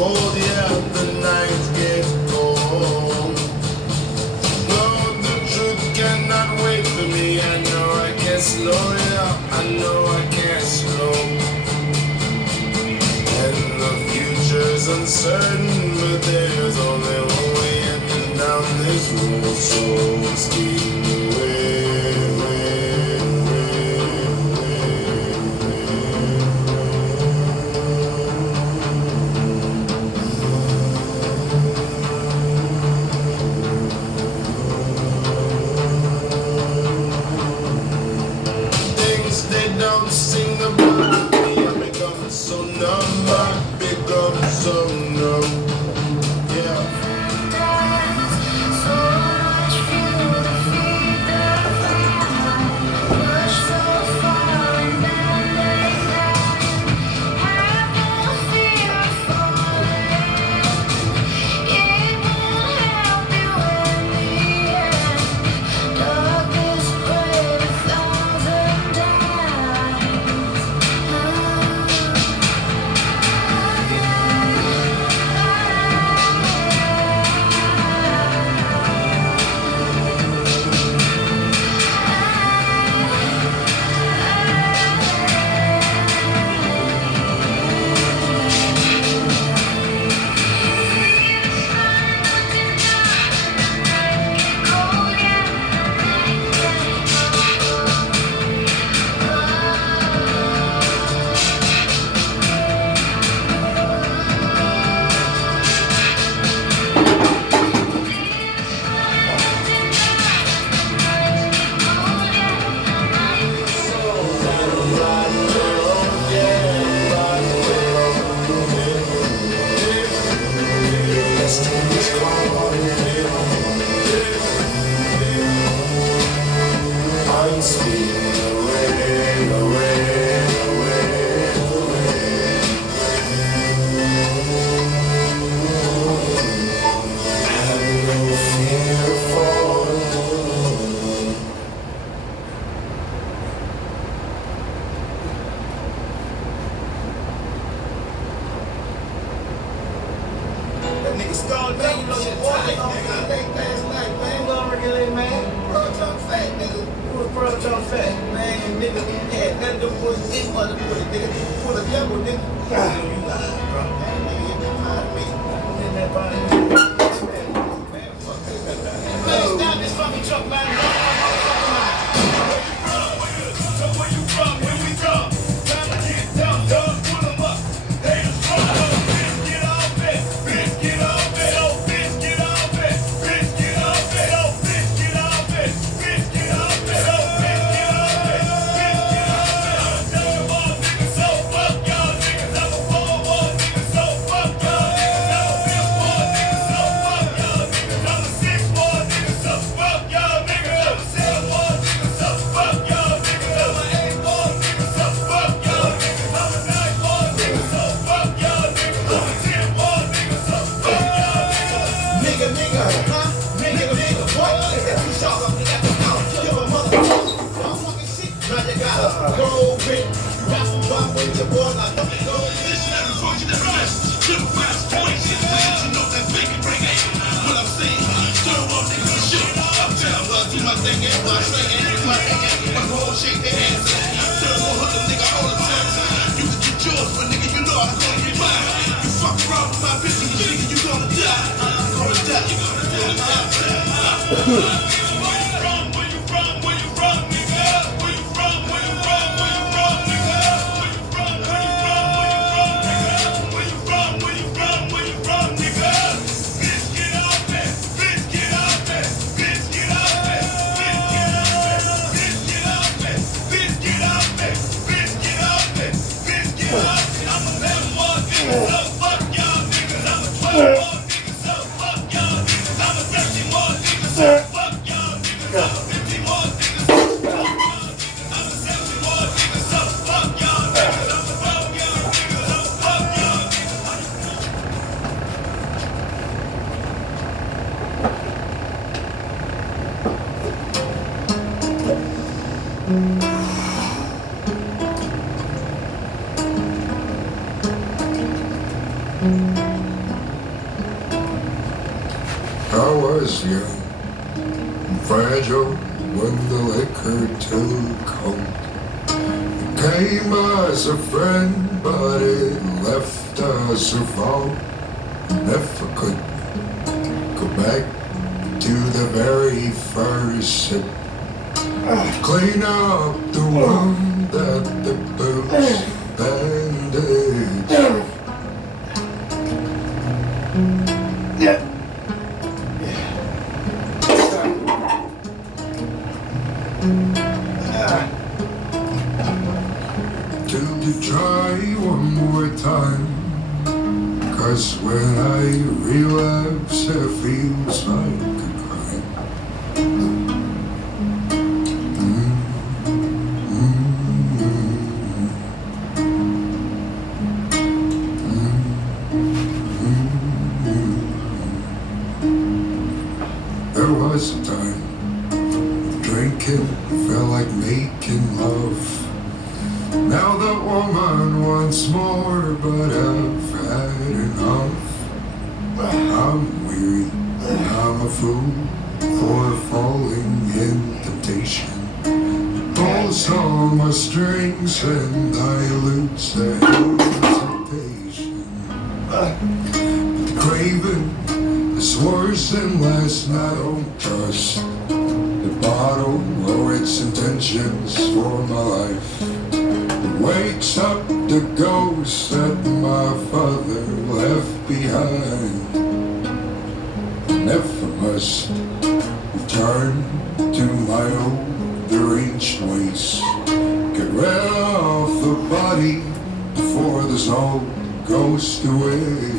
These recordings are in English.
cold, yeah, the nights get cold. No, the truth cannot wait for me. I know I can't slow, yeah, I know I can't slow. And the future's uncertain, but there's only one way up and down this road, so steam away. They don't sing about me. I become so numb, I become so numb. Yeah. So much fuel to feed the fire. Push so far and then they have no fear of falling. It won't help you in the end. Darkness spread 1,000 times. I'm speeding away, away, away, away. I have no fear of falling. That nigga stalled down, you know, you walking on that late last night, man. Gonna regulate, man. Bro, jump fat, nigga. Who was bro, jump fat? Man, nigga, had none of them boys in mother pussy, nigga. Full of devil, nigga. You lying, bro. Man, nigga, you been lying to me. In that body. Man, fuck that. Man, stop this fucking truck, man. Where you from? Where we from? Time to get dumb, dog. Pull them up. They the strong. Bitch, get off it. Bitch, get off it. Oh, bitch, get off it. Bitch, get off it. Oh, bitch, get off it. Bitch, get off it. Oh, bitch, get off it. Bitch, get off it. I'm a ball nigga, so fuck y'all niggas. I'm a ball nigga, so fuck y'all niggas. I'm a fifth ball nigga, so fuck y'all niggas. I'm a sixth ball nigga, so fuck y'all niggas. I'm a seventh ball nigga, so fuck y'all niggas. I'm a eighth ball nigga, so fuck y'all niggas. I'm a ninth ball nigga, so fuck y'all niggas. I'm a 10th ball nigga, so fuck y'all niggas. Nigga, huh? Nigga, what? You shot up, nigga, give a motherfucking shit. Now you gotta go with. You got some drop with your boy, now don't go. This is every function that runs. Triple fast point, shit, man. You know that bacon bring it. What I'm saying, throw up nigga, shit. Uptown, do my thing, and my thing, and my thing, and my whole shit, they hands up. Throw up hook them, nigga, all the time. You can get yours, but nigga, you know I'm gonna get mine. You fuck around with my bitch, nigga, you gonna die. I'm gonna die. You gonna die. Where you from? Where you from? Where you from, nigga? Where you from? Where you from? Where you from, nigga? Where you from? Where you from? Where you from, nigga? Where you from? Where you from? Where you from, nigga? Bitch, get off it. Bitch, get off it. Bitch, get off it. Bitch, get off it. Bitch, get off it. Bitch, get off it. Bitch, get off it. I'm a 11 more nigga, so fuck y'all niggas. I'm a 12 more nigga, so fuck y'all niggas. I'm a 13 more nigga, so fuck y'all niggas. I'm a 15 more nigga, so fuck y'all niggas. I'm a 17 more nigga, so fuck y'all niggas. I'm a 12 y'all niggas, so fuck y'all niggas. I was young and fragile when the liquor took hold. It came as a friend, but it left us a foe. Never could go back to the very first sip. Clean up the wound that the booze bandaged. To try one more time, 'cause when I relapse it feels like a crime. There was a time drinking felt like making love. Now that woman wants more, but I've had enough. I'm weary, and I'm a fool for falling in temptation. It pulls on my strings and I lose the hesitation. But the craving is worse than last night. I don't trust the bottle or its intentions for my life. Wakes up the ghost that my father left behind. Never must return to my old deranged ways. Get rid of the body before the soul goes to waste.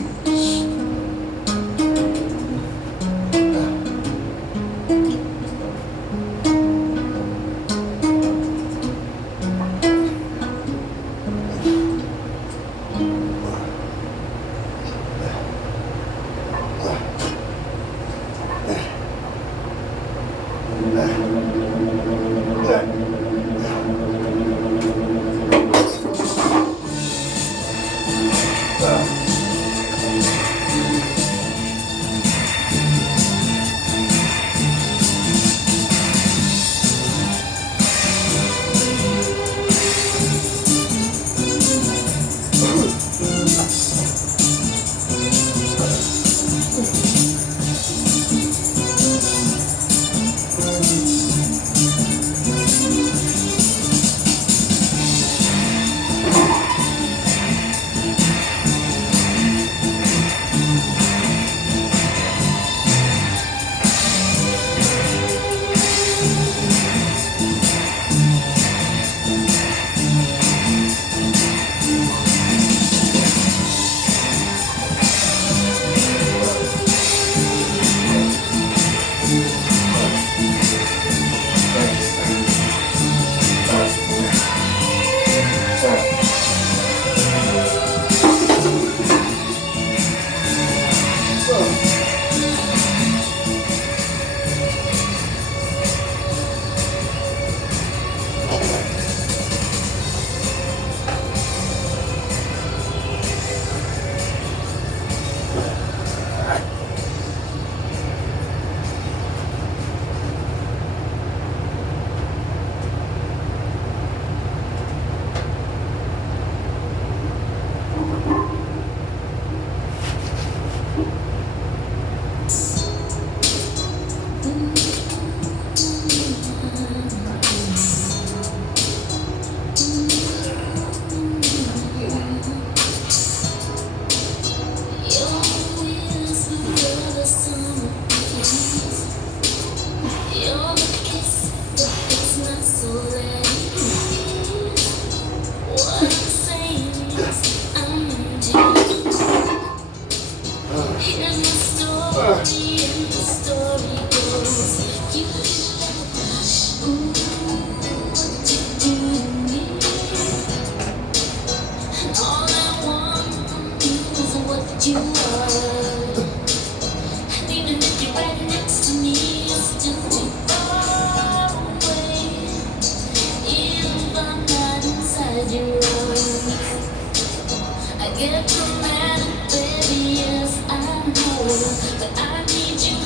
Get your man, baby, yes, I know. But I need you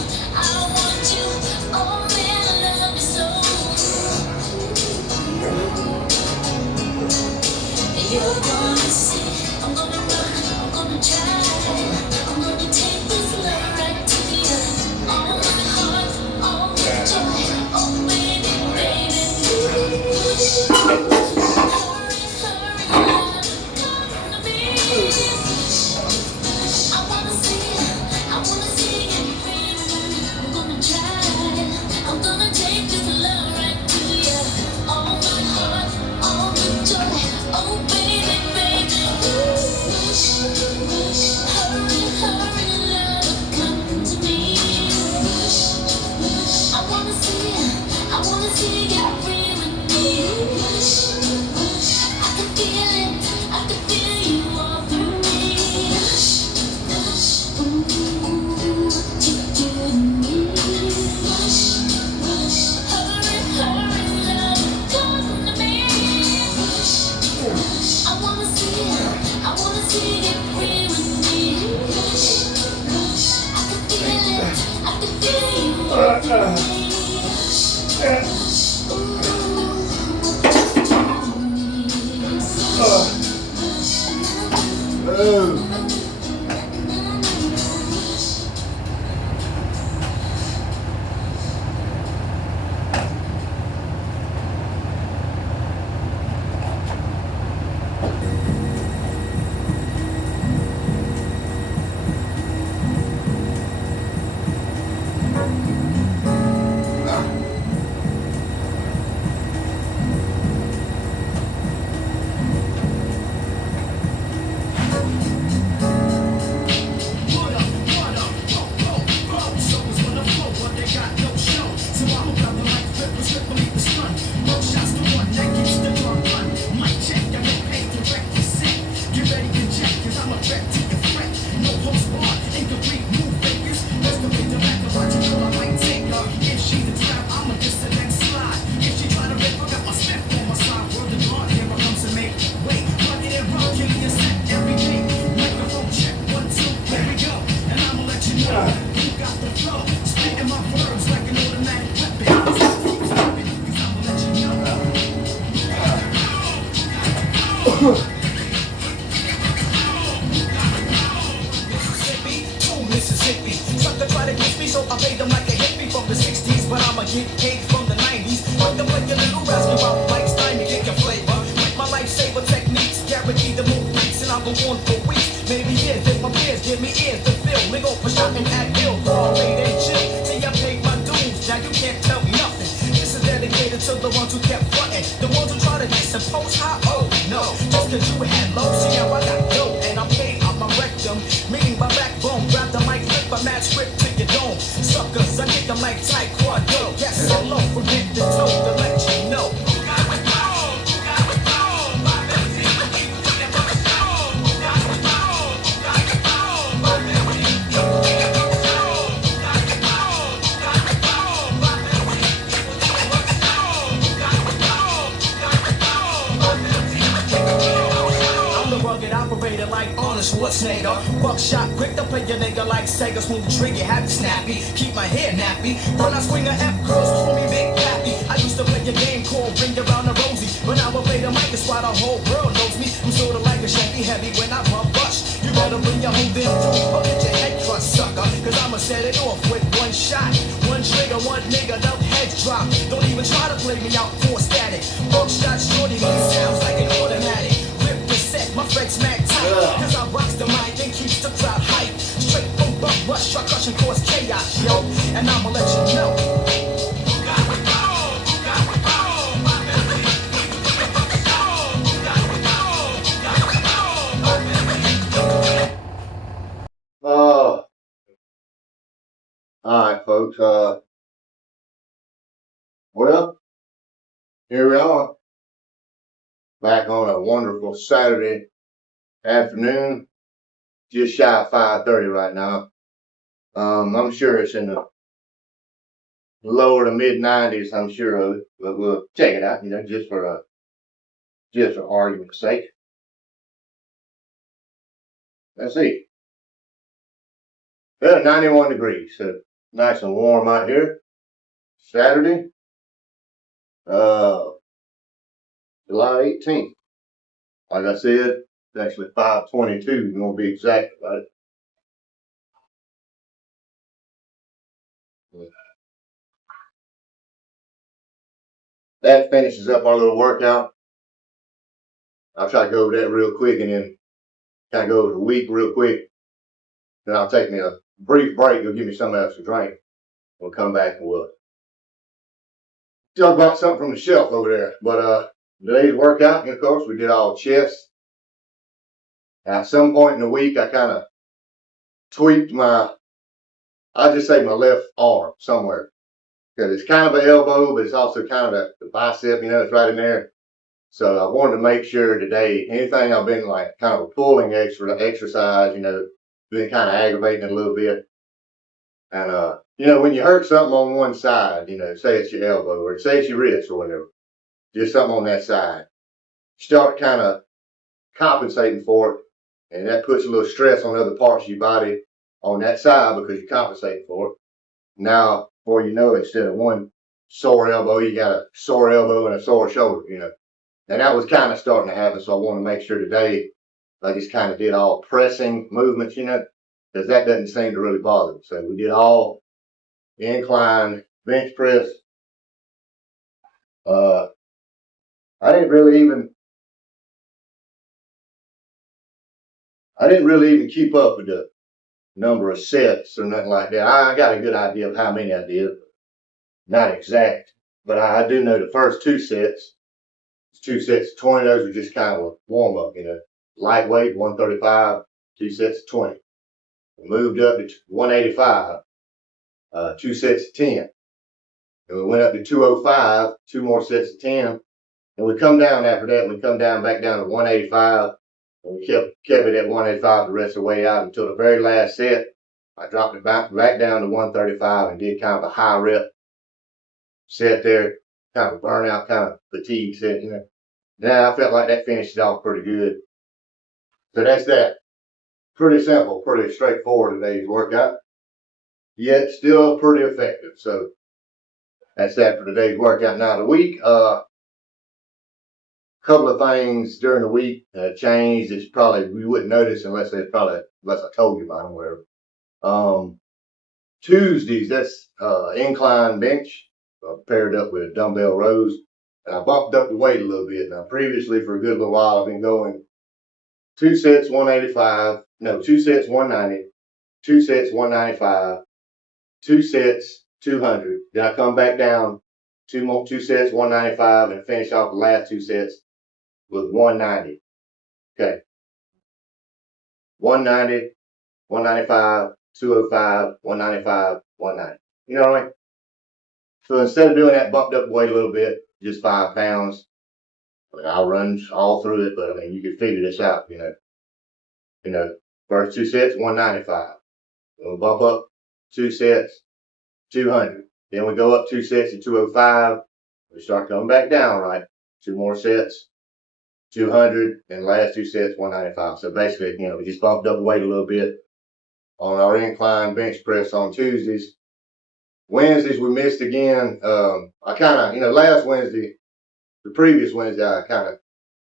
Mississippi. Sucker try to kiss me, so I paid them like a hippie from the 60s, but I'ma get paid from the 90s. Like them play your little rascal about Mike's time to get your flavor. Like my lifesaver techniques, guaranteed to move beats, and I'll go on for weeks, maybe years. Take my peers, give me ears to fill. We go for shot and act ill, all late and chill. See, I paid my dues, now you can't tell me nothing. This is dedicated to the ones who kept frontin', the ones who try to disimpose how, oh no, just cause you had low, see now I got dope, and I'm paid on my rectum, meaning my backbone. Grab the mic, flip my mad script to your dome. Suckers, I kick them like taekwondo. Yes, solo, from head to toe to let you know. Operator like Arnold Schwarzenegger. Buckshot, quick to play your nigga like Sega. Smooth trigger, happy snappy. Keep my hair nappy. When I swing a F, girls call me Big Pappy. I used to play a game called Ring Around the Rosie, but now I play the mic, that's why the whole world knows me. I'm sorta like a Chevy heavy when I run rush. You better bring your whole damn crew, or get your head crushed, sucker. Cause I'ma set it off with one shot. One trigger, one nigga, no heads drop. Don't even try to play me out for static. Buckshot shorty, me sounds like an automatic. My friends mad tight, cause I rocks the mic and keeps the crowd hype. Straight from Buck Rush, truck crushing cause chaos, yo. And I'ma let you know. Alright folks, well, here we are. Back on a wonderful Saturday afternoon, just shy of 5:30 right now. I'm sure it's in the lower to mid 90s, I'm sure of it, but we'll check it out, you know, just for argument's sake. Let's see. Well, 91 degrees, so nice and warm out here. Saturday, July 18th. Like I said, it's actually 5:22, you're gonna be exact about it. That finishes up our little workout. I'll try to go over that real quick and then kind of go over the week real quick. Then I'll take me a brief break. You'll give me something else to drink. We'll come back and we'll talk about something from the shelf over there. But today's workout, of course, we did all chest. At some point in the week, I kind of tweaked I'll just say my left arm somewhere. Because it's kind of an elbow, but it's also kind of the bicep, you know, it's right in there. So I wanted to make sure today, anything I've been like kind of a pulling exercise, you know, been kind of aggravating it a little bit. And, you know, when you hurt something on one side, you know, say it's your elbow or say it's your wrist or whatever, just something on that side, start kind of compensating for it. And that puts a little stress on other parts of your body on that side because you're compensating for it. Now, before you know it, instead of one sore elbow, you got a sore elbow and a sore shoulder, you know. And that was kind of starting to happen. So I want to make sure today I just kind of did all pressing movements, you know, because that doesn't seem to really bother me. So we did all incline bench press. I didn't really even keep up with the number of sets or nothing like that. I got a good idea of how many I did, not exact, but I do know the first two sets of 20. Those were just kind of a warm up, you know, lightweight 135, 2 sets of 20. We moved up to 185, 2 sets of 10. And we went up to 205, 2 more sets of 10. And we come down after that, and we come down back down to 185. And we kept it at 185 the rest of the way out until the very last set. I dropped it back down to 135 and did kind of a high rep set there, kind of a burnout, kind of fatigue set, you know. Now I felt like that finished it off pretty good. So that's that. Pretty simple, pretty straightforward today's workout, yet still pretty effective. So that's that for today's workout. Now the week, couple of things during the week changed. It's probably we wouldn't notice unless I told you about them. Whatever. Tuesdays, that's incline bench paired up with dumbbell rows. And I bumped up the weight a little bit. Now previously, for a good little while, I've been going 2 sets 185, no 2 sets 190, 2 sets 195, 2 sets 200. Then I come back down 2 sets 195 and finish off the last 2 sets with 190. Okay. 190, 195, 205, 195, 190. You know what I mean? So instead of doing that, bumped up the weight a little bit, just 5 pounds. I'll run all through it, but I mean, you can figure this out, you know. First 2 sets, 195. We'll bump up 2 sets, 200. Then we go up 2 sets to 205. We start coming back down, right? 2 more sets, 200, and last 2 sets, 195. So basically, you know, we just bumped up the weight a little bit on our incline bench press on Tuesdays. Wednesdays, we missed again. I kind of, you know, last Wednesday, the previous Wednesday, I kind of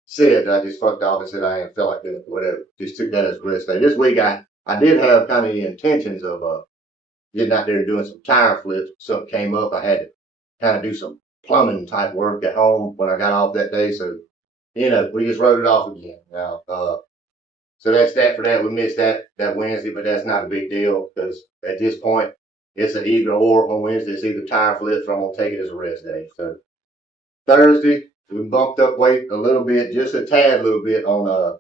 said that I just fucked off and said I ain't felt like doing it, whatever. Just took that as a rest day. This week, I did have kind of the intentions of getting out there and doing some tire flips. Something came up. I had to kind of do some plumbing type work at home when I got off that day. So, you know, we just wrote it off again. Now, so that's that for that. We missed that Wednesday, but that's not a big deal because at this point, it's an either or on Wednesday. It's either tire flips or I'm going to take it as a rest day. So Thursday, we bumped up weight a little bit, just a tad little bit on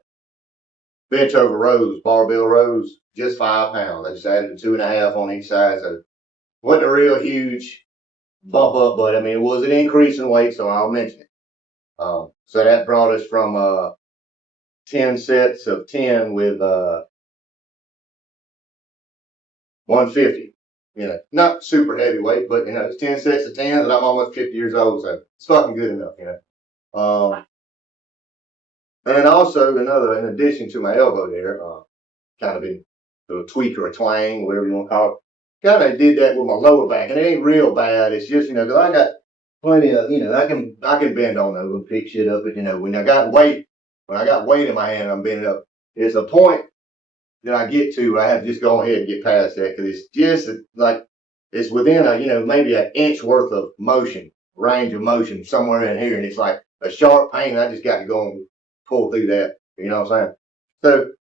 bench over rows, barbell rows, just 5 pounds. I just added 2.5 on each side. So wasn't a real huge bump up, but I mean, it was an increase in weight, so I'll mention it. So that brought us from 10 sets of 10 with 150. You know, not super heavyweight, but you know, it's 10 sets of 10, and I'm almost 50 years old, so it's fucking good enough, you know. And also in addition to my elbow there, kind of been a tweak or a twang, whatever you want to call it. Kind of did that with my lower back, and it ain't real bad. It's just, you know, 'cause I got plenty of, you know, I can bend on those and pick shit up. But you know, when I got weight in my hand, I'm bending up. There's a point that I get to where I have to just go ahead and get past that because it's just like it's within a, you know, maybe an inch worth of range of motion somewhere in here, and it's like a sharp pain. I just got to go and pull through that. You know what I'm saying? So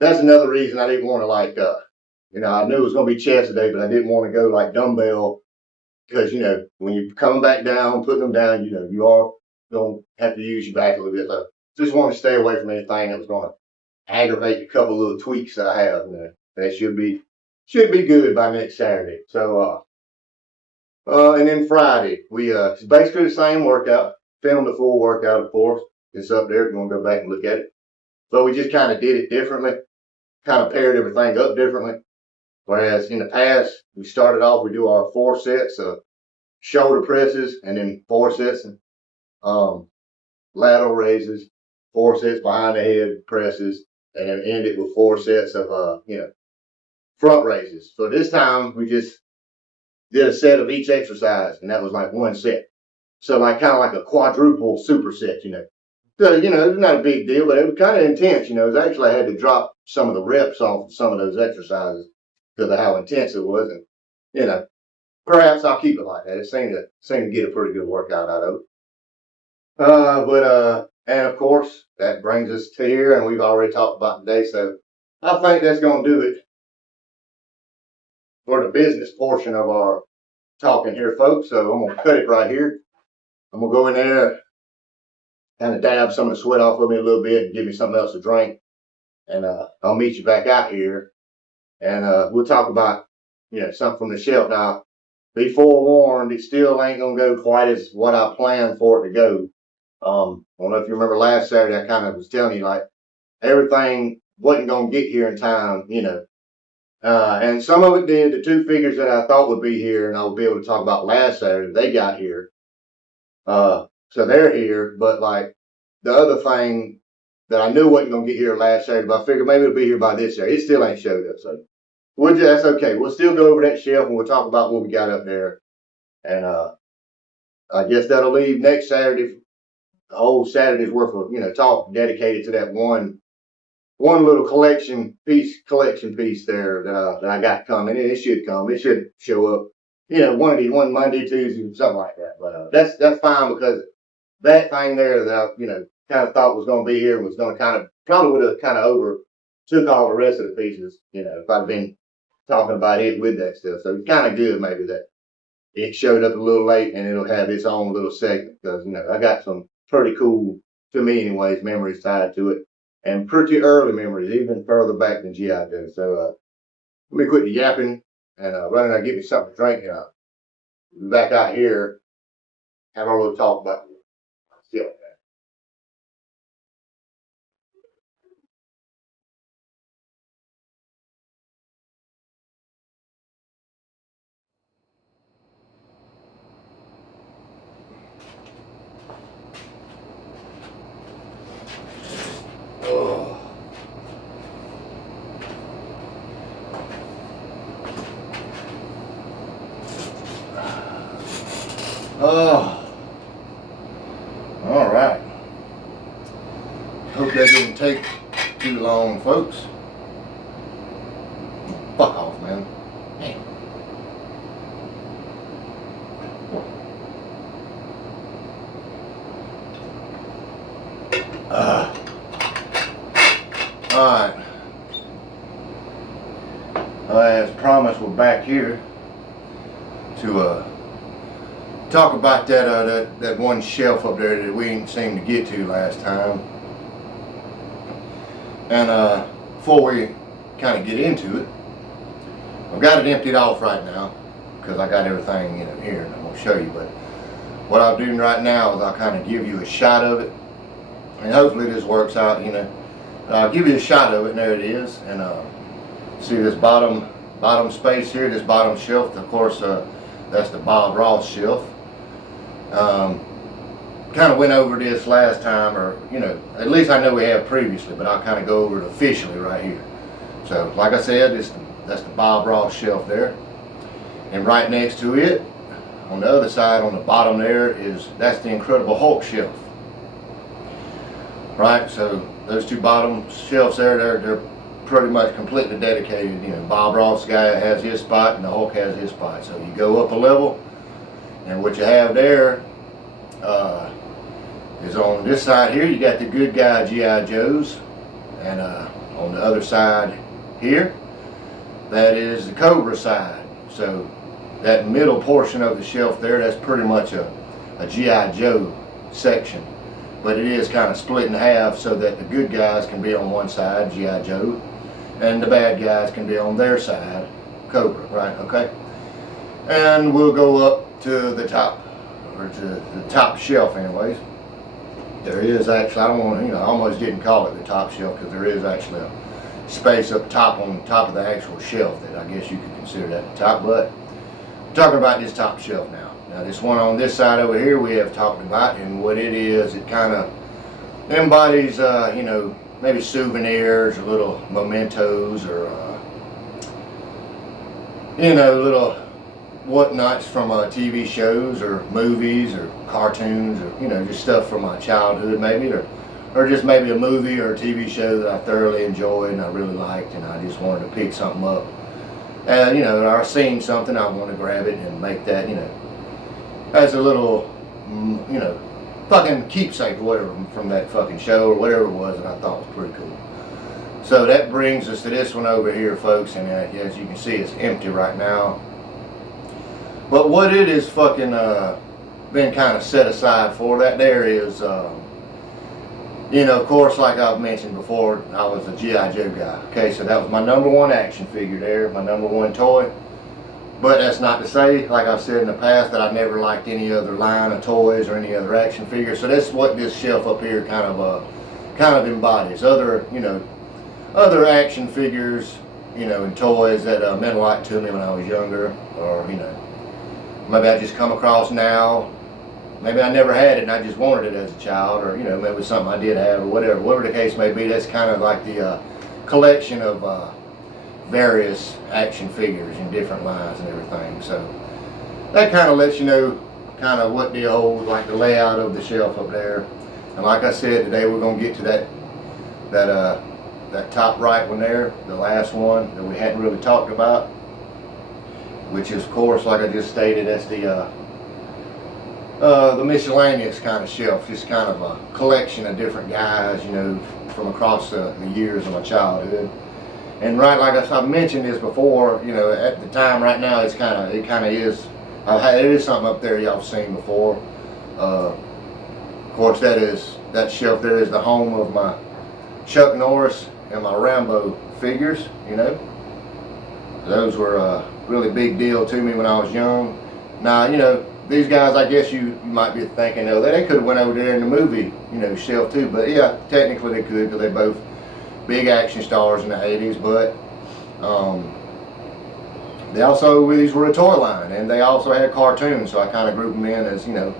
that's another reason I didn't want to like, you know, I knew it was going to be chest today, but I didn't want to go like dumbbell because, you know, when you're coming back down, putting them down, you know, you are going to have to use your back a little bit. So just want to stay away from anything that was going to aggravate a couple little tweaks that I have. You know, that should be good by next Saturday. So, and then Friday, we, it's basically the same workout, filmed the full workout, of course. It's up there if you want to go back and look at it. But we just kind of did it differently, kind of paired everything up differently. Whereas in the past, we started off, we do our 4 sets of shoulder presses and then 4 sets of lateral raises, 4 sets behind the head presses, and then end it with 4 sets of, you know, front raises. So this time we just did a set of each exercise, and that was like one set. So like kind of like a quadruple superset, you know. So, you know, it's not a big deal, but it was kind of intense, you know. It was actually, I had to drop some of the reps off of some of those exercises because of how intense it was. And, you know, perhaps I'll keep it like that. It seemed to get a pretty good workout out of it. And of course, that brings us to here, and we've already talked about today. So I think that's going to do it for the business portion of our talking here, folks. So I'm going to cut it right here. I'm going to go in there, kind of dab some of the sweat off of me a little bit and give me something else to drink. And I'll meet you back out here, and we'll talk about, you know, something from the shelf. Now, be forewarned, it still ain't going to go quite as what I planned for it to go. I don't know if you remember last Saturday, I kind of was telling you, like, everything wasn't going to get here in time, you know. And some of it did. The two figures that I thought would be here and I would be able to talk about last Saturday, they got here. So they're here. But, like, the other thing that I knew wasn't going to get here last Saturday, but I figured maybe it'll be here by this Saturday. It still ain't showed up. So that's okay. We'll still go over that shelf and we'll talk about what we got up there. And I guess that'll leave next Saturday, the whole Saturday's worth of, you know, talk dedicated to that one little collection piece there that I got coming. It should come. It should show up, you know, one Monday, Tuesday, something like that. But that's fine, because that thing there that I, you know, kind of thought was going to be here was going to probably would have kind of took all the rest of the pieces, you know, if I'd been talking about it with that stuff. So it's kind of good maybe that it showed up a little late and it'll have its own little segment, because, you know, I got some pretty cool, to me anyways, memories tied to it, and pretty early memories, even further back than G.I. Joe. So let me quit the yapping and run in there, get me something to drink, and back out here, have a little talk about still. Oh, all right. Hope that didn't take too long, folks. Fuck off, man. Damn. All right. As promised, we're back here to talk about that one shelf up there that we didn't seem to get to last time. And before we kind of get into it, I've got it emptied off right now because I got everything, you know, here, and I'm gonna show you. But what I'm doing right now is I'll kind of give you a shot of it, and hopefully this works out, you know. I'll give you a shot of it, and there it is. And see this bottom space here, this bottom shelf. Of course, that's the Bob Ross shelf. Kind of went over this last time, or, you know, at least I know we have previously, but I'll kind of go over it officially right here. So, like I said, that's the Bob Ross shelf there. And right next to it, on the other side, on the bottom there, that's the Incredible Hulk shelf. Right, so those two bottom shelves there, they're pretty much completely dedicated. You know, Bob Ross guy has his spot and the Hulk has his spot. So you go up a level, and what you have there is on this side here, you got the good guy G.I. Joes, and on the other side here, that is the Cobra side. So that middle portion of the shelf there, that's pretty much a G.I. Joe section. But it is kind of split in half so that the good guys can be on one side, G.I. Joe, and the bad guys can be on their side, Cobra, right? Okay. And we'll go up to the top, or to the top shelf anyways. There is actually, I don't want to, you know, I almost didn't call it the top shelf because there is actually a space up top on top of the actual shelf that I guess you could consider that the top. But I'm talking about this top shelf now. Now this one on this side over here we have talked about, and what it is, it kind of embodies, you know, maybe souvenirs or little mementos, or, you know, little whatnots from TV shows or movies or cartoons, or, you know, just stuff from my childhood maybe, or just maybe a movie or a TV show that I thoroughly enjoyed and I really liked, and I just wanted to pick something up. And, you know, I've seen something, I want to grab it and make that, you know, as a little, you know, fucking keepsake or whatever from that fucking show or whatever it was that I thought was pretty cool. So that brings us to this one over here, folks, and as you can see, it's empty right now. But what it is fucking been kind of set aside for, that there is, you know, of course, like I've mentioned before, I was a G.I. Joe guy. Okay, so that was my #1 action figure there, my #1 toy. But that's not to say, like I've said in the past, that I never liked any other line of toys or any other action figures. So that's what this shelf up here kind of embodies. Other, you know, other action figures, you know, and toys that meant a lot to me when I was younger, or, you know, maybe I just come across now. Maybe I never had it and I just wanted it as a child, or, you know, maybe it was something I did have, or whatever the case may be. That's kind of like the collection of various action figures in different lines and everything. So that kind of lets you know kind of what the old, like the layout of the shelf up there. And like I said, today we're gonna get to that top right one there, the last one that we hadn't really talked about, which is, of course, like I just stated, that's the miscellaneous kind of shelf, just kind of a collection of different guys, you know, from across the years of my childhood. And right, like I've mentioned this before, you know, at the time right now, it kind of is. It is something up there y'all seen before. Of course, that shelf there is the home of my Chuck Norris and my Rambo figures. You know, those were a really big deal to me when I was young. Now, you know, these guys, I guess you might be thinking, oh, they could have went over there in the movie, you know, shelf too. But yeah, technically they could, because they both big action stars in the 80s, but these were a toy line, and they also had cartoons, so I kind of grouped them in as, you know,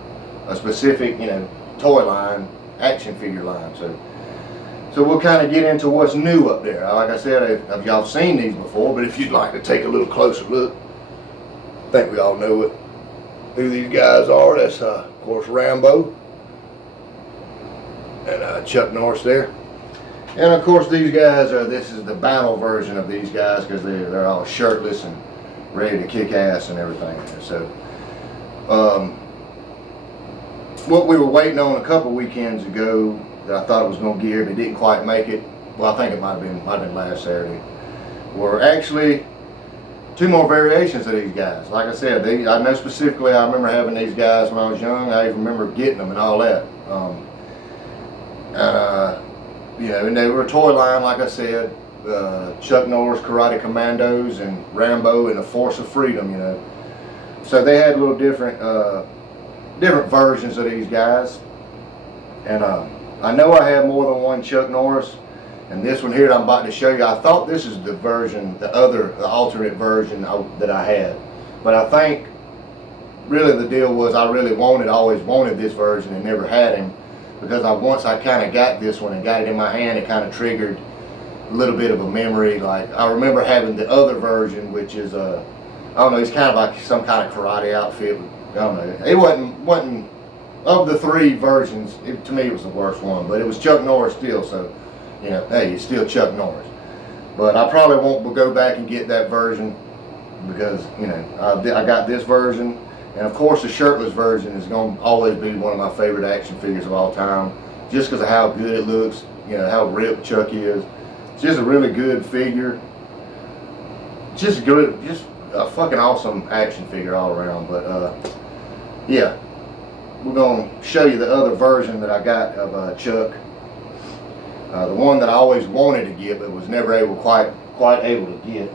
a specific, you know, toy line, action figure line. So we'll kind of get into what's new up there. Like I said, y'all seen these before, but if you'd like to take a little closer look, I think we all know who these guys are. That's of course Rambo and Chuck Norris there. And of course these guys this is the battle version of these guys, because they're all shirtless and ready to kick ass and everything. So what we were waiting on a couple weekends ago that I thought it was going to get here but didn't quite make it, well, I think it might have been last Saturday, were actually 2 more variations of these guys. Like I said, I know specifically I remember having these guys when I was young. I even remember getting them and all that. You know, and they were a toy line, like I said, Chuck Norris Karate Commandos and Rambo and the Force of Freedom, you know. So they had little different versions of these guys. And I know I have more than one Chuck Norris. And this one here that I'm about to show you, I thought this is the version, the alternate version that I had. But I think really the deal was I really always wanted this version and never had him. Because once I kind of got this one and got it in my hand, it kind of triggered a little bit of a memory. Like, I remember having the other version, which is I don't know, it's kind of like some kind of karate outfit. I don't know. It wasn't of the 3 versions. To me, it was the worst one, but it was Chuck Norris still. So, you know, hey, it's still Chuck Norris. But I probably won't go back and get that version, because, you know, I got this version. And of course the shirtless version is going to always be one of my favorite action figures of all time, just because of how good it looks, you know, how ripped Chuck is. It's just a really good figure. Just a fucking awesome action figure all around. But yeah, we're going to show you the other version that I got of Chuck. The one that I always wanted to get but was never quite able to get.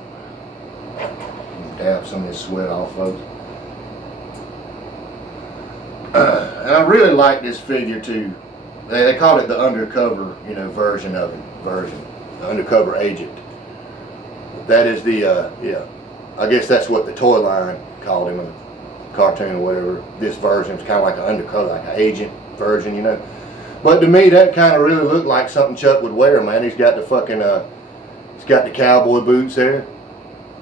Dab some of this sweat off, folks. And I really like this figure too. They call it the undercover, you know, version of it. The undercover agent. That is the yeah. I guess that's what the toy line called him in the cartoon or whatever. This version is kind of like an undercover, like an agent version, you know. But to me, that kind of really looked like something Chuck would wear, man. He's got the fucking he's got the cowboy boots there.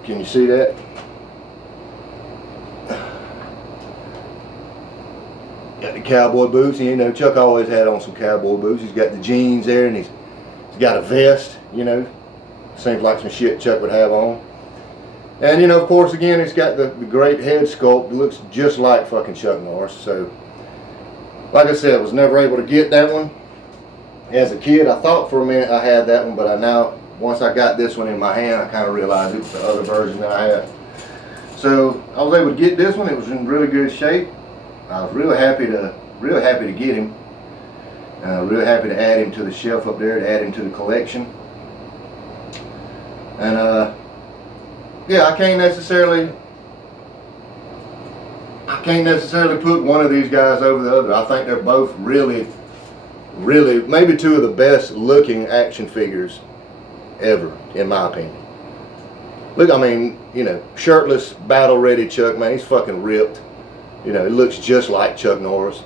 Can you see that? Got the cowboy boots, and you know, Chuck always had on some cowboy boots. He's got the jeans there, and he's got a vest, you know. Seems like some shit Chuck would have on. And you know, of course, again, he's got the great head sculpt. It looks just like fucking Chuck Norris. So, like I said, I was never able to get that one. As a kid, I thought for a minute I had that one, but I now, once I got this one in my hand, I kind of realized it was the other version that I had. So I was able to get this one. It was in really good shape. I was really happy to get him. Really happy to add him to the shelf up there, to add him to the collection. And yeah, I can't necessarily put one of these guys over the other. I think they're both really, maybe two of the best looking action figures ever, in my opinion. Look, I mean, you know, shirtless, battle ready Chuck, man, he's fucking ripped. You know, he looks just like Chuck Norris.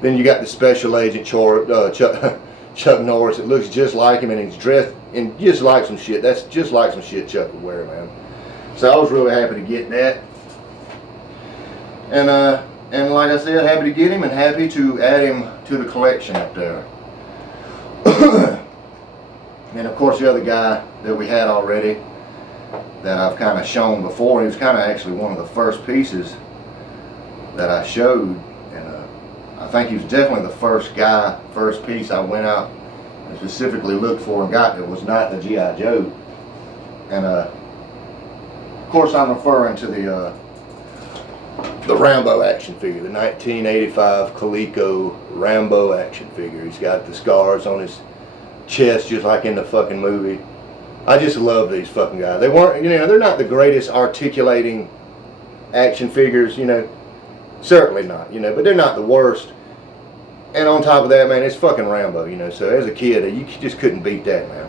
Then you got the special agent Chuck Norris. It looks just like him, and he's dressed in just like some shit. That's just like some shit Chuck would wear, man. So I was really happy to get that. And like I said, happy to get him and happy to add him to the collection up there. And of course, the other guy that we had already that I've kind of shown before, he was kind of actually one of the first pieces that I showed, and I think he was definitely the first piece I went out and specifically looked for and got that was not the G.I. Joe. And of course, I'm referring to the Rambo action figure, the 1985 Coleco Rambo action figure. He's got the scars on his chest just like in the fucking movie. I just love these fucking guys. They weren't, you know, they're not the greatest articulating action figures, you know. Certainly not, you know, but they're not the worst. And on top of that, man, it's fucking Rambo, you know. So as a kid, you just couldn't beat that, man.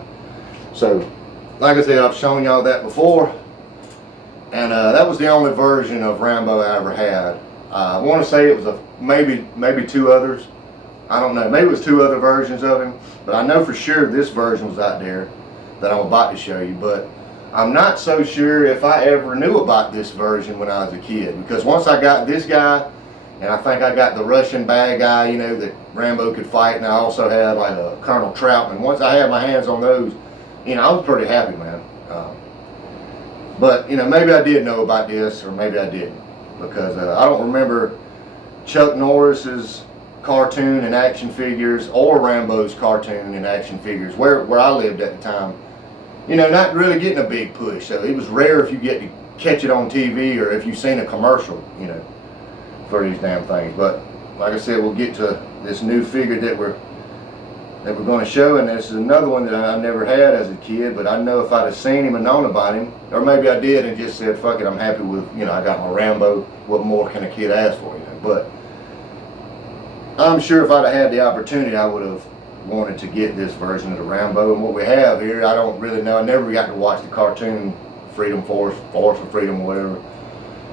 So, like I said, I've shown y'all that before. And that was the only version of Rambo I ever had. I want to say it was maybe two others. I don't know. Maybe it was two other versions of him. But I know for sure this version was out there that I'm about to show you. But I'm not so sure if I ever knew about this version when I was a kid. Because once I got this guy, and I think I got the Russian bad guy, you know, that Rambo could fight. And I also had like a Colonel Troutman. Once I had my hands on those, you know, I was pretty happy, man. But, you know, maybe I did know about this, or maybe I didn't. Because I don't remember Chuck Norris's cartoon and action figures, or Rambo's cartoon and action figures, where I lived at the time. You know, not really getting a big push. So it was rare if you get to catch it on TV, or if you've seen a commercial, you know, for these damn things. But, like I said, we'll get to this new figure that we're going to show, and this is another one that I never had as a kid, but I know if I'd have seen him and known about him, or maybe I did and just said, fuck it, I'm happy with, you know, I got my Rambo, what more can a kid ask for, you know. But I'm sure if I'd have had the opportunity, I would have wanted to get this version of the Rambo. And what we have here, I don't really know. I never got to watch the cartoon Freedom Force for Freedom or whatever.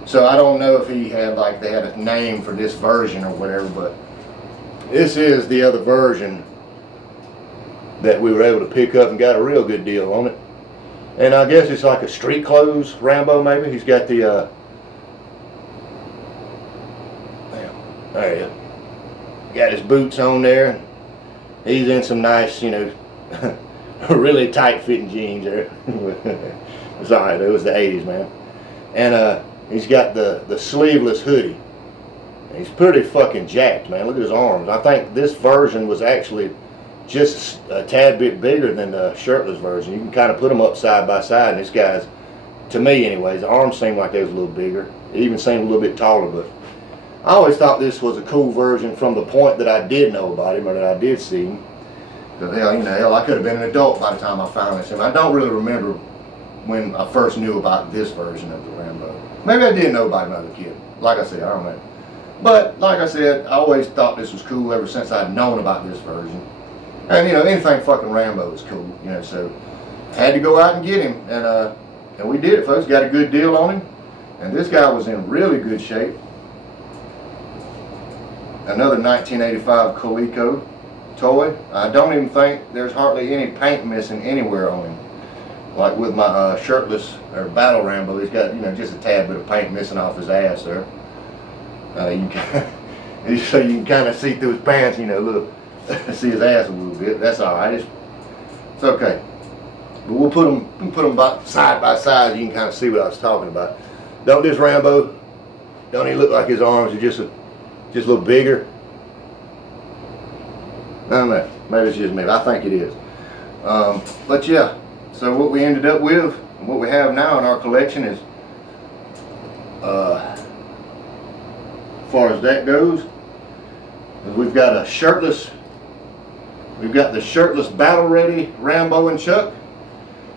So I don't know if he had, like, they had a name for this version or whatever, but this is the other version that we were able to pick up and got a real good deal on it. And I guess it's like a street clothes Rambo, maybe. He's got the there you go. Got his boots on there, and he's in some nice, you know, really tight fitting jeans there. It's alright, it was the 80s, man. And he's got the sleeveless hoodie. He's pretty fucking jacked, man. Look at his arms. I think this version was actually just a tad bit bigger than the shirtless version. You can kind of put them up side by side, and this guy's, to me anyways, the arms seemed like they was a little bigger. It even seemed a little bit taller, but I always thought this was a cool version from the point that I did know about him, or that I did see him. Because hell, you know, hell, I could have been an adult by the time I finally saw him. I don't really remember when I first knew about this version of the Rambo. Maybe I did know about him as a kid. Like I said, I don't know. But like I said, I always thought this was cool ever since I'd known about this version. And you know, anything fucking Rambo is cool, you know, so I had to go out and get him, and we did it, folks. Got a good deal on him, and this guy was in really good shape. Another 1985 Coleco toy. I don't even think there's hardly any paint missing anywhere on him. Like with my shirtless or battle Rambo, he's got, you know, just a tad bit of paint missing off his ass there. so you can kind of see through his pants, you know, look, see his ass a little bit. That's all right. It's okay. But we'll put them side by side. You can kind of see what I was talking about. Don't this Rambo? Don't he look like his arms are just a little bigger? I don't know. Maybe it's just me. I think it is. But yeah. So what we ended up with, what we have now in our collection is, as far as that goes, we've got a shirtless. We've got the shirtless Battle Ready Rambo and Chuck,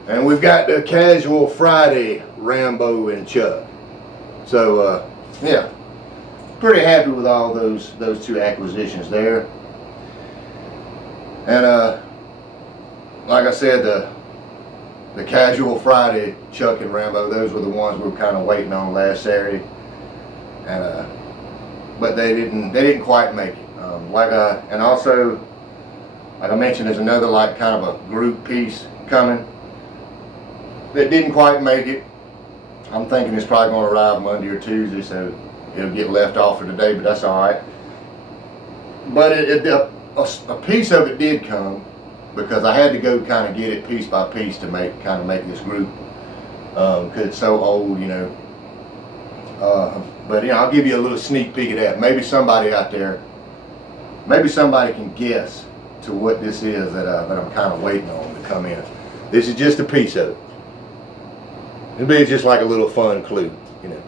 and we've got the Casual Friday Rambo and Chuck. So yeah, pretty happy with all those two acquisitions there. And like I said, the Casual Friday Chuck and Rambo, those were the ones we were kind of waiting on last Saturday, and but they didn't quite make it. And also, like I mentioned, there's another like kind of a group piece coming that didn't quite make it. I'm thinking it's probably going to arrive Monday or Tuesday, so it'll get left off for today, but that's all right. But a piece of it did come, because I had to go kind of get it piece by piece to make this group, because it's so old, you know. But you know, I'll give you a little sneak peek of that. Maybe somebody out there, maybe somebody can guess to what this is that I'm kind of waiting on to come in. This is just a piece of it. It'll be just like a little fun clue, you know.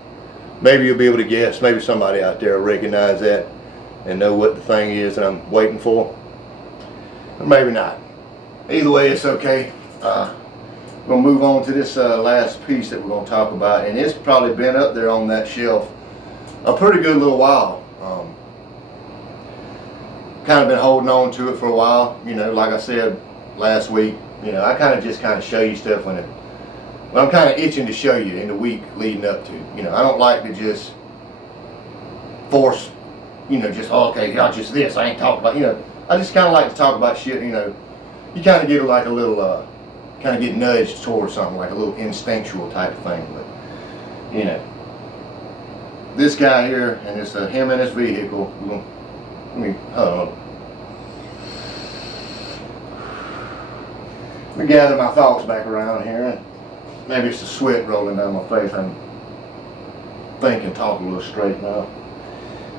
Maybe you'll be able to guess. Maybe somebody out there will recognize that and know what the thing is that I'm waiting for. Or maybe not. Either way, it's okay. We're going to move on to this last piece that we're going to talk about. And it's probably been up there on that shelf a pretty good little while. Kind of been holding on to it for a while. You know, like I said last week, you know, I kind of show you stuff when I'm kind of itching to show you in the week leading up to. You know, I don't like to just force, you know, just, oh, okay, y'all just this. I ain't talking about, you know, I just kind of like to talk about shit, you know. You kind of get like a little, kind of get nudged towards something, like a little instinctual type of thing. But, you know, this guy here, and it's him and his vehicle. Let me gather my thoughts back around here. Maybe it's the sweat rolling down my face. I'm thinking, talk a little straight now.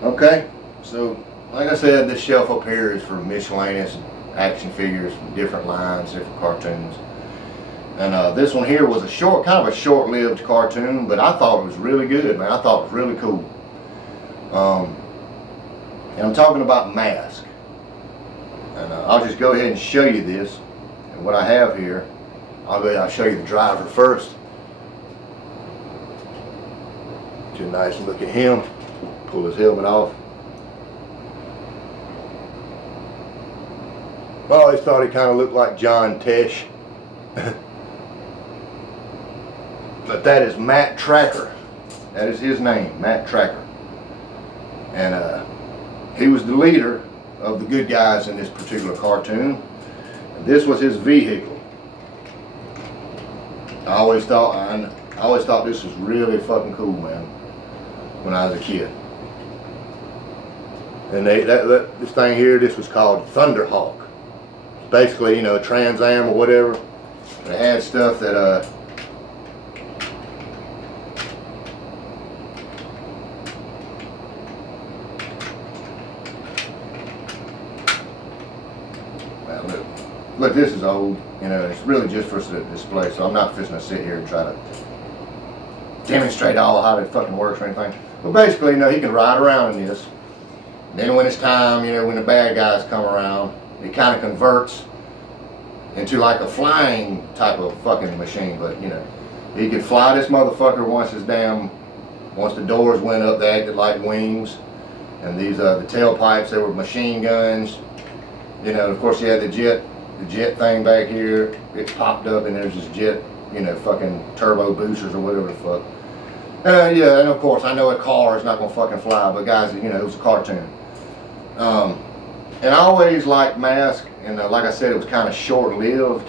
Okay, so like I said, this shelf up here is for miscellaneous action figures from different lines, different cartoons. And this one here was kind of a short-lived cartoon, but I thought it was really good, man. I thought it was really cool. And I'm talking about Mask. And I'll just go ahead and show you this. And what I have here, I'll show you the driver first. Get a nice look at him. Pull his helmet off. I always thought he kind of looked like John Tesh. But that is Matt Tracker. That is his name, Matt Tracker. And he was the leader of the good guys in this particular cartoon. And this was his vehicle. I always thought this was really fucking cool, man, when I was a kid. And this thing here, this was called Thunderhawk. Basically, you know, a Trans Am or whatever. And it had stuff that look, this is old, you know, it's really just for display, so I'm not fixing to sit here and try to demonstrate all how it fucking works or anything. But basically, you know, he can ride around in this. And then when it's time, you know, when the bad guys come around, it kind of converts into like a flying type of fucking machine. But, you know, he could fly this motherfucker once the doors went up, they acted like wings. And these, the tailpipes, they were machine guns. You know, of course, you had the jet thing back here. It popped up and there's this jet, you know, fucking turbo boosters or whatever the fuck. Yeah, and of course, I know a car is not gonna fucking fly, but guys, you know, it was a cartoon. And I always liked Mask, and like I said, it was kind of short-lived.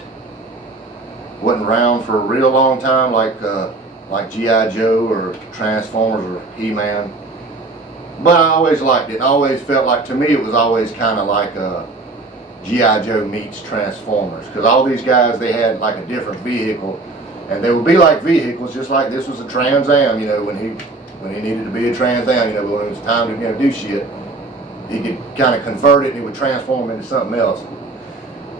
Wasn't around for a real long time, like G.I. Joe or Transformers or He-Man. But I always liked it. I always felt like, to me, it was always kind of like G.I. Joe meets Transformers, because all these guys, they had like a different vehicle, and they would be like vehicles, just like this was a Trans Am, you know, when he needed to be a Trans Am, you know, when it was time to, you know, do shit, he could kind of convert it and it would transform into something else.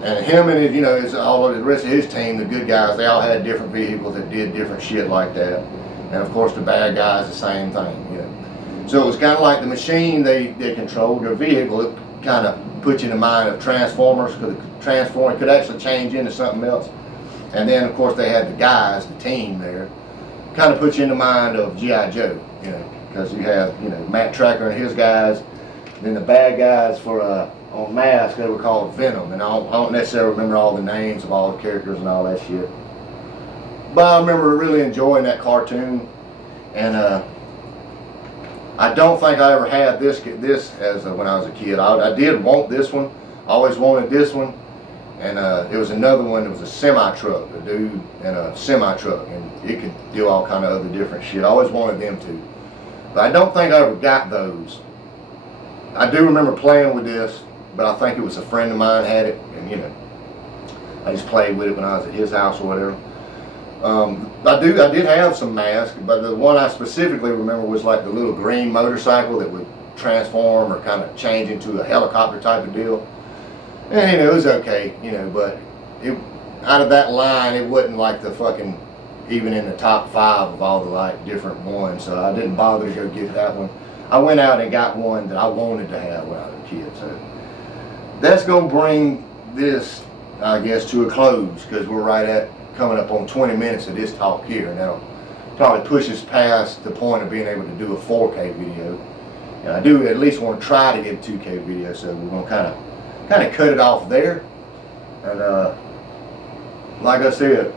And him and his, you know, all of the rest of his team, the good guys, they all had different vehicles that did different shit like that. And of course the bad guys, the same thing, you know. So it was kind of like the machine they controlled, their vehicle. It kind of put you in the mind of Transformers, because it could actually change into something else. And then of course they had the guys, the team there, kind of put you in the mind of G.I. Joe, you know, because you have, you know, Matt Tracker and his guys. Then the bad guys for on Mask, they were called Venom, and I don't necessarily remember all the names of all the characters and all that shit. But I remember really enjoying that cartoon, and I don't think I ever had this as when I was a kid. I did want this one. I always wanted this one, and there was another one. It was a semi-truck, a dude in a semi-truck, and it could do all kind of other different shit. I always wanted them to, but I don't think I ever got those. I do remember playing with this, but I think it was a friend of mine had it, and you know, I just played with it when I was at his house or whatever. I did have some Masks, but the one I specifically remember was like the little green motorcycle that would transform or kind of change into a helicopter type of deal. And you know, it was okay, you know, but out of that line, it wasn't like the fucking, even in the top 5 of all the like different ones, so I didn't bother to go get that one. I went out and got one that I wanted to have when I was a kid. So that's going to bring this, I guess, to a close, because we're right at coming up on 20 minutes of this talk here, and that'll probably push us past the point of being able to do a 4K video. And I do at least want to try to get a 2K video, so we're going to kind of cut it off there. And like I said,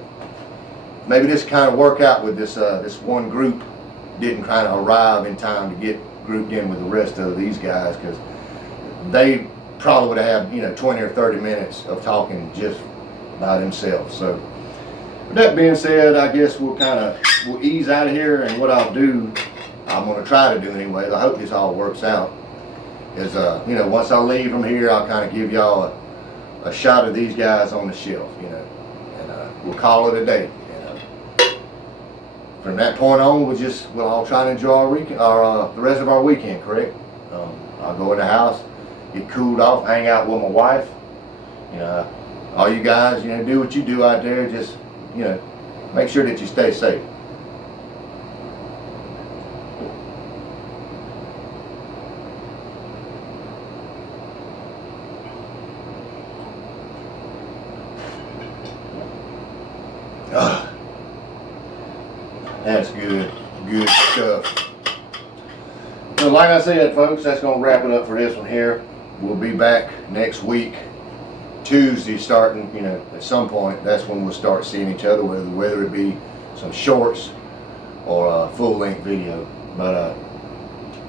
maybe this kind of work out with this this one group didn't kind of arrive in time to get grouped in with the rest of these guys, because they probably would have had, you know, 20 or 30 minutes of talking just by themselves. So with that being said, I guess we'll ease out of here, and what I'll do, I'm going to try to do anyway, I hope this all works out, is you know, once I leave from here, I'll kind of give y'all a shot of these guys on the shelf, you know, and we'll call it a day. From that point on, we'll all try to enjoy our weekend, the rest of our weekend, correct? I'll go in the house, get cooled off, hang out with my wife. You know, all you guys, you know, do what you do out there. Just, you know, make sure that you stay safe. That's good stuff. So like I said, folks, that's going to wrap it up for this one here. We'll be back next week, Tuesday, starting, you know, at some point. That's when we'll start seeing each other, whether it be some shorts or a full-length video. But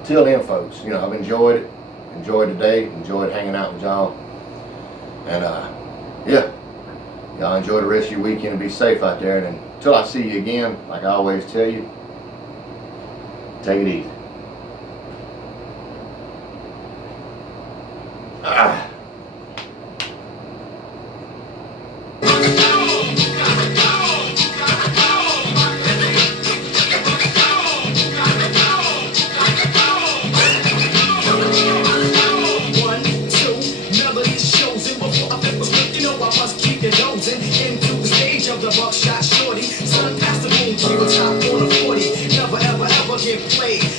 till then, folks, you know, I've enjoyed it. Enjoyed the day. Enjoyed hanging out with y'all. And yeah, y'all enjoy the rest of your weekend and be safe out there. And until I see you again, like I always tell you, take it easy. Buckshot shorty, son, pass the boom, keep a top on a 40. Never ever ever get played.